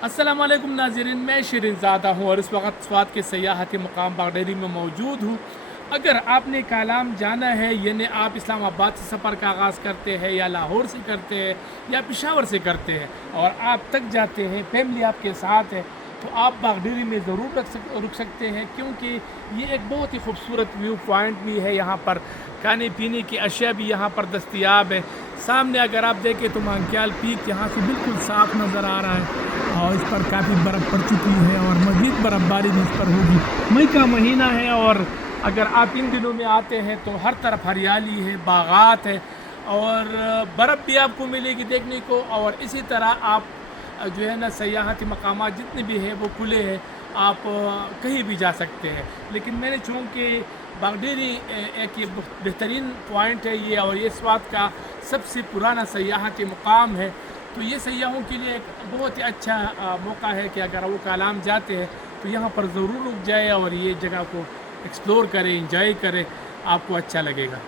अस्सलाम वालेकुम नाज़रीन, मैं शिरीन ज़ादा हूँ और इस वक्त स्वात के सयाहती मकाम बागडेरी में मौजूद हूँ। अगर आपने कालाम जाना है, यानी आप इस्लामाबाद से सफ़र का आगाज़ करते हैं या लाहौर से करते हैं या पेशावर से करते हैं और आप तक जाते हैं, फैमिली आपके साथ है, तो आप बागडेरी में ज़रूर रुक सकते हैं, क्योंकि ये एक बहुत ही खूबसूरत व्यू पॉइंट भी है। यहाँ पर खाने पीने की अशिया भी यहाँ पर दस्तयाब है। सामने अगर आप देखें तो मांग्याल पीक यहाँ से बिल्कुल साफ नज़र आ रहा है और इस पर काफ़ी बर्फ़ पड़ चुकी है और मज़ीद बर्फ़बारी भी इस पर होगी। मई का महीना है और अगर आप इन दिनों में आते हैं तो हर तरफ हरियाली है, बागात है और बर्फ़ भी आपको मिलेगी देखने को। और इसी तरह आप जो है ना सयाहती मकामात जितने भी हैं वो खुले हैं, आप कहीं भी जा सकते हैं। लेकिन मैंने चूँकि बागडेरी एक ये बेहतरीन पॉइंट है ये, और ये स्वात का सबसे पुराना सयाहती मुकाम है, तो ये सयाहों के लिए एक बहुत ही अच्छा मौका है कि अगर वो कालाम जाते हैं तो यहाँ पर ज़रूर रुक जाए और ये जगह को एक्सप्लोर करें, इंजॉय करें, आपको अच्छा लगेगा।